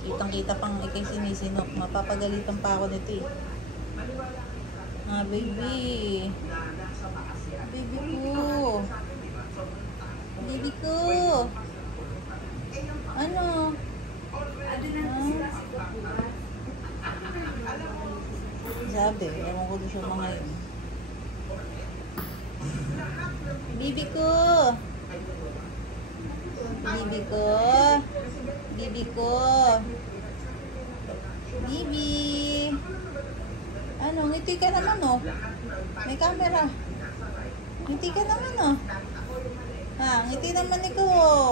Kitang-kita pang ikay sinisinok. Mapapagalitan pa ako nito eh. Ah, baby. Baby ko. Baby ko. Ano? Sabi, ewan ko doon sa mga yun. Baby ko. Baby ko. Baby ko. Baby. Ano, ngiti ka naman oh. May camera. Ngiti ka naman oh. Ha, ngiti naman ikaw oh.